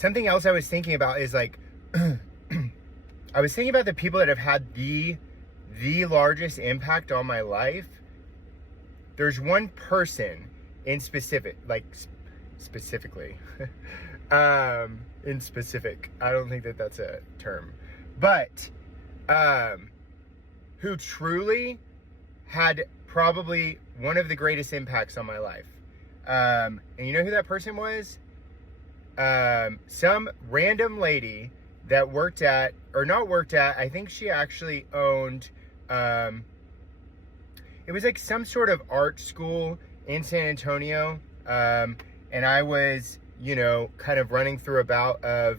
something else I was thinking about is like, I was thinking about the people that have had the largest impact on my life. There's one person in specific, like specifically, in specific. I don't think that that's a term, but who truly had probably one of the greatest impacts on my life. And you know who that person was? Some random lady that worked at, or not worked at, I think she actually owned, it was like some sort of art school in San Antonio. And I was, kind of running through a bout of,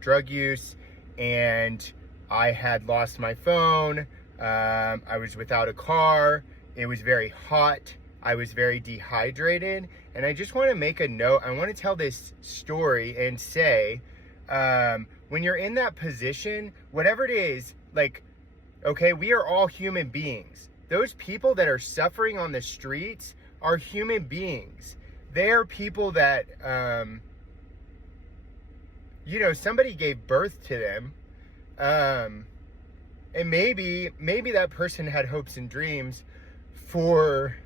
drug use, and I had lost my phone. I was without a car. It was very hot. I was very dehydrated. And I just want to make a note. I want to tell this story and say, when you're in that position, whatever it is, like, okay, we are all human beings. Those people that are suffering on the streets are human beings. They are people that, somebody gave birth to them. And maybe that person had hopes and dreams for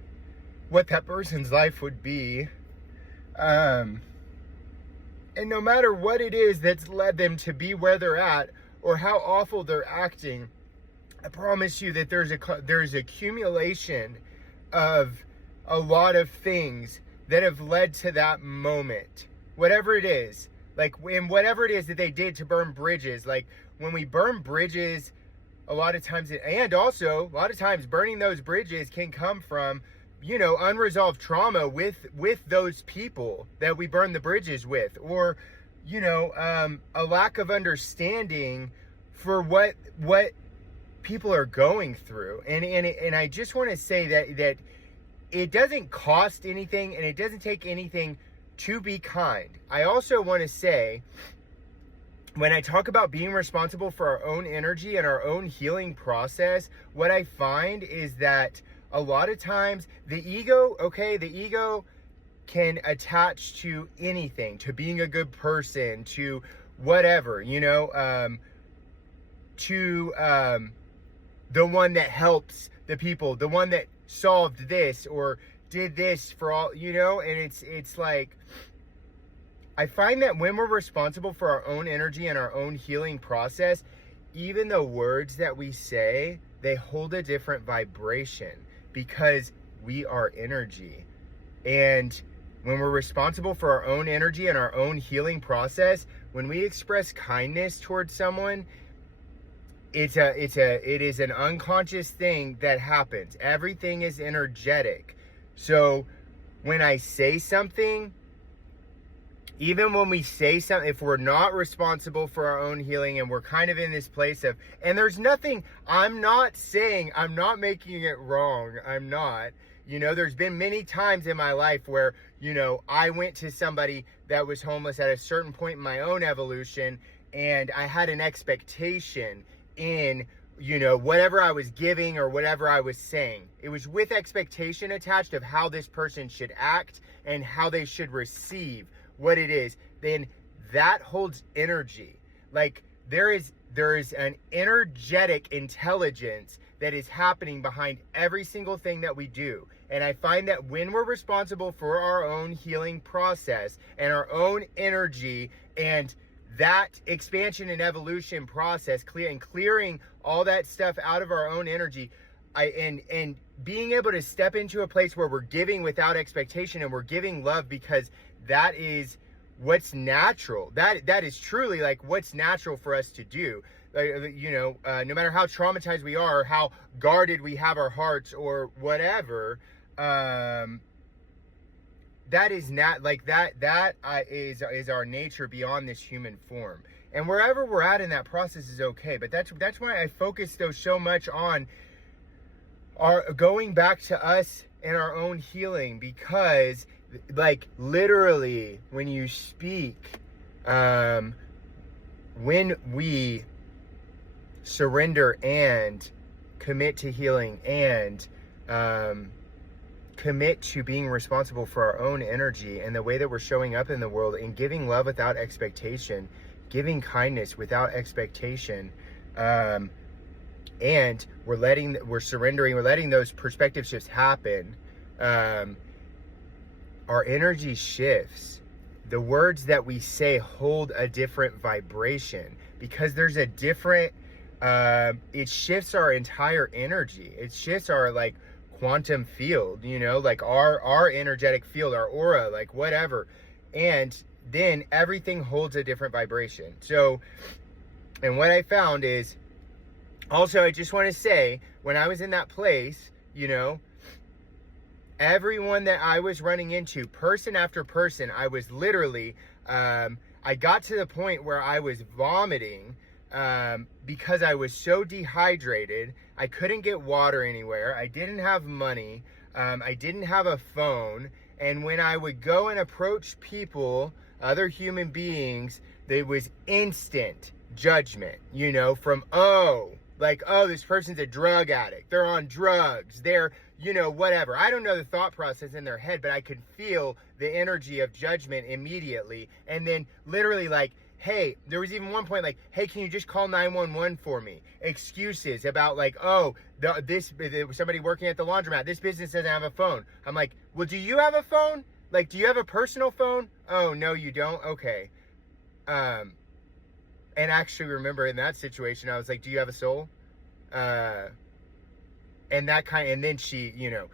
what that person's life would be. And no matter what it is that's led them to be where they're at, or how awful they're acting, I promise you that there's accumulation of a lot of things that have led to that moment. Whatever it is, like, and whatever it is that they did to burn bridges, like when we burn bridges, a lot of times burning those bridges can come from, unresolved trauma with those people that we burn the bridges with, or, a lack of understanding for what people are going through. And I just want to say that it doesn't cost anything, and it doesn't take anything to be kind. I also want to say, when I talk about being responsible for our own energy and our own healing process, what I find is that a lot of times the ego can attach to anything, to being a good person, to whatever, to the one that helps the people, the one that solved this or did this for all, and it's like, I find that when we're responsible for our own energy and our own healing process, even the words that we say, they hold a different vibration because we are energy. And when we're responsible for our own energy and our own healing process, when we express kindness towards someone, it is an unconscious thing that happens. Everything is energetic. So when I say something, even when we say something, if we're not responsible for our own healing and we're kind of in this place of, and there's nothing, I'm not making it wrong. I'm not. There's been many times in my life where, I went to somebody that was homeless at a certain point in my own evolution, and I had an expectation in, whatever I was giving or whatever I was saying. It was with expectation attached of how this person should act and how they should receive what it is. Then that holds energy. Like, there is an energetic intelligence that is happening behind every single thing that we do. And I find that when we're responsible for our own healing process and our own energy and that expansion and evolution process, clearing all that stuff out of our own energy, and being able to step into a place where we're giving without expectation and we're giving love because that is what's natural. That is truly like what's natural for us to do. No matter how traumatized we are, or how guarded we have our hearts or whatever, that is not like that is our nature beyond this human form. And wherever we're at in that process is okay. But that's why I focus though so much on our going back to us and our own healing, because like literally when you speak, when we surrender and commit to healing and commit to being responsible for our own energy and the way that we're showing up in the world, and giving love without expectation, giving kindness without expectation, and we're surrendering, we're letting those perspective shifts happen, our energy shifts. The words that we say hold a different vibration, because there's a different, it shifts our entire energy. It shifts our like quantum field, you know, like our energetic field, our aura, like whatever. And then everything holds a different vibration. So, and what I found is, also, I just want to say, when I was in that place, you know, everyone that I was running into, person after person, I was literally, I got to the point where I was vomiting, because I was so dehydrated. I couldn't get water anywhere. I didn't have money. I didn't have a phone. And when I would go and approach people, other human beings, there was instant judgment, you know, from, oh, this person's a drug addict. They're on drugs. They're, you know, whatever. I don't know the thought process in their head, but I could feel the energy of judgment immediately. And then literally like, hey, there was even one point like, hey, can you just call 911 for me? Excuses about like, oh, somebody working at the laundromat, this business doesn't have a phone. I'm like, well, do you have a phone? Like, do you have a personal phone? Oh, no, you don't? Okay. And actually remember in that situation, I was like, do you have a soul? And then she, you know,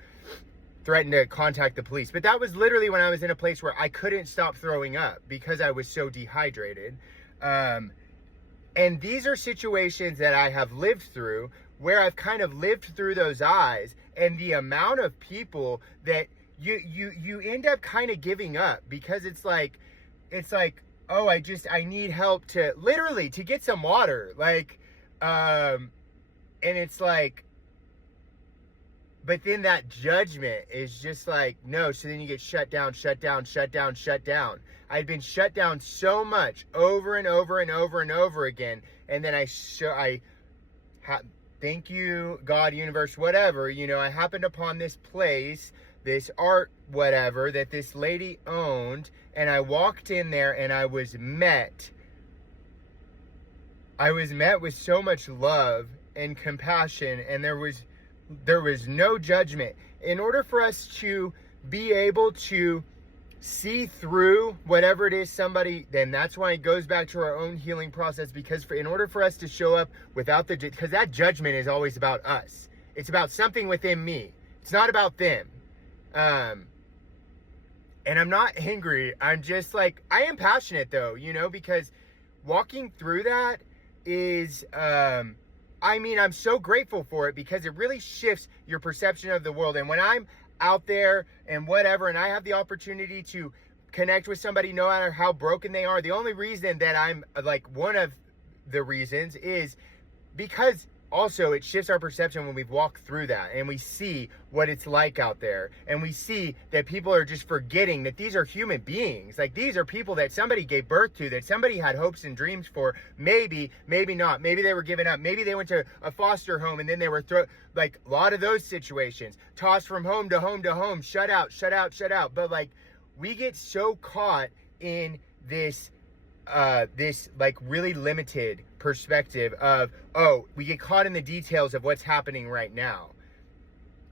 threatened to contact the police. But that was literally when I was in a place where I couldn't stop throwing up because I was so dehydrated. And these are situations that I have lived through, where I've kind of lived through those eyes, and the amount of people that you end up kind of giving up, because it's like, oh, I need help to get some water. Like, and it's like, but then that judgment is just like, no. So then you get shut down. I'd been shut down so much over and over and over and over again. And then thank you, God, universe, whatever, you know, I happened upon this place, this art, whatever, that this lady owned. And I walked in there and I was met with so much love and compassion, and there was no judgment. In order for us to be able to see through whatever it is somebody, then that's why it goes back to our own healing process, because in order for us to show up without because that judgment is always about us. It's about something within me. It's not about them. And I'm not angry. I'm just like, I am passionate though, you know, because walking through that is, I'm so grateful for it, because it really shifts your perception of the world. And when I'm out there and whatever, and I have the opportunity to connect with somebody, no matter how broken they are, the only reason that I'm like, one of the reasons is because also it shifts our perception when we've walked through that and we see what it's like out there, and we see that people are just forgetting that these are human beings. Like, these are people that somebody gave birth to, that somebody had hopes and dreams for. Maybe not. Maybe they were given up. Maybe they went to a foster home and then they were like a lot of those situations, tossed from home to home to home, shut out. But like, we get so caught in this like really limited perspective of, oh, we get caught in the details of what's happening right now.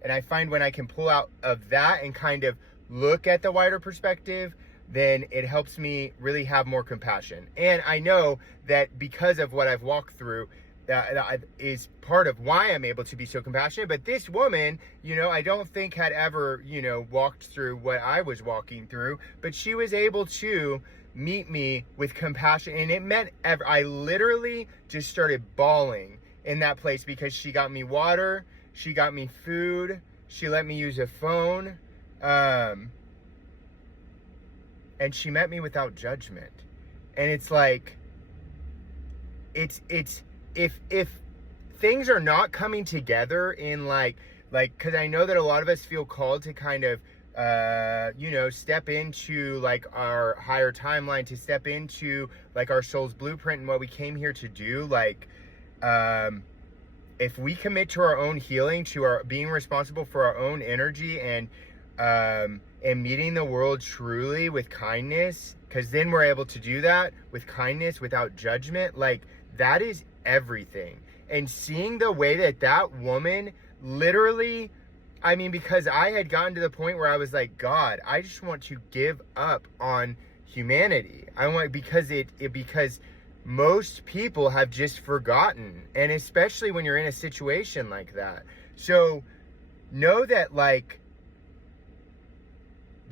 And I find when I can pull out of that and kind of look at the wider perspective, then it helps me really have more compassion. And I know that because of what I've walked through, that is part of why I'm able to be so compassionate. But this woman, you know, I don't think had ever, you know, walked through what I was walking through, but she was able to meet me with compassion. And it meant I literally just started bawling in that place, because she got me water, she got me food, she let me use a phone, and she met me without judgment. And it's like, it's if things are not coming together in like, because I know that a lot of us feel called to kind of, you know, step into like our higher timeline, to step into like our soul's blueprint and what we came here to do. Like, if we commit to our own healing, to our being responsible for our own energy, and and meeting the world truly with kindness, because then we're able to do that with kindness without judgment. Like, that is everything. And seeing the way that that woman literally, I mean, because I had gotten to the point where I was like, God, I just want to give up on humanity. I want, because because most people have just forgotten, and especially when you're in a situation like that. So know that, like,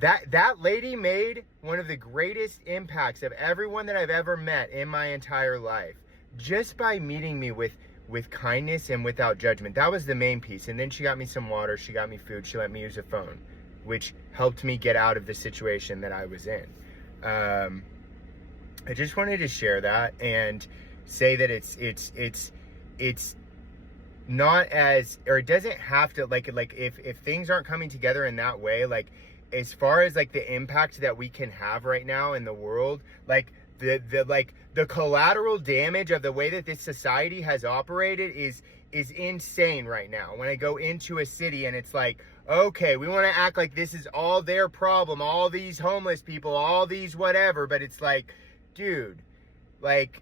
that lady made one of the greatest impacts of everyone that I've ever met in my entire life, just by meeting me with kindness and without judgment. That was the main piece. And then she got me some water, she got me food, she let me use a phone, which helped me get out of the situation that I was in. I just wanted to share that and say that it's not as, or it doesn't have to, like if things aren't coming together in that way, like, as far as like the impact that we can have right now in the world, like the collateral damage of the way that this society has operated is insane right now. When I go into a city and it's like, okay, we want to act like this is all their problem, all these homeless people, all these whatever, but it's like, dude, like,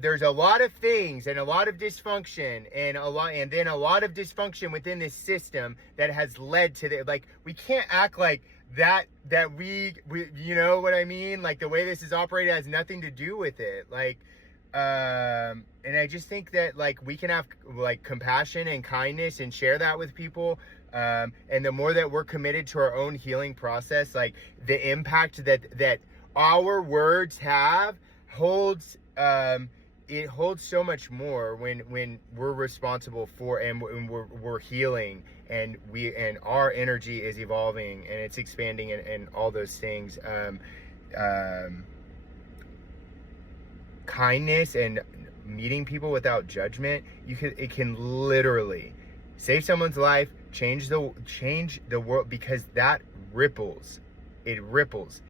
there's a lot of things and a lot of dysfunction and a lot of dysfunction within this system that has led to the, like, we can't act like that we you know what I mean, like, the way this is operated has nothing to do with it. Like, and I just think that, like, we can have like compassion and kindness and share that with people, and the more that we're committed to our own healing process, like, the impact that our words have holds, it holds so much more when we're responsible for, and we're healing, and our energy is evolving and it's expanding, and all those things. Kindness and meeting people without judgment, it can literally save someone's life, change the world, because that ripples. It ripples.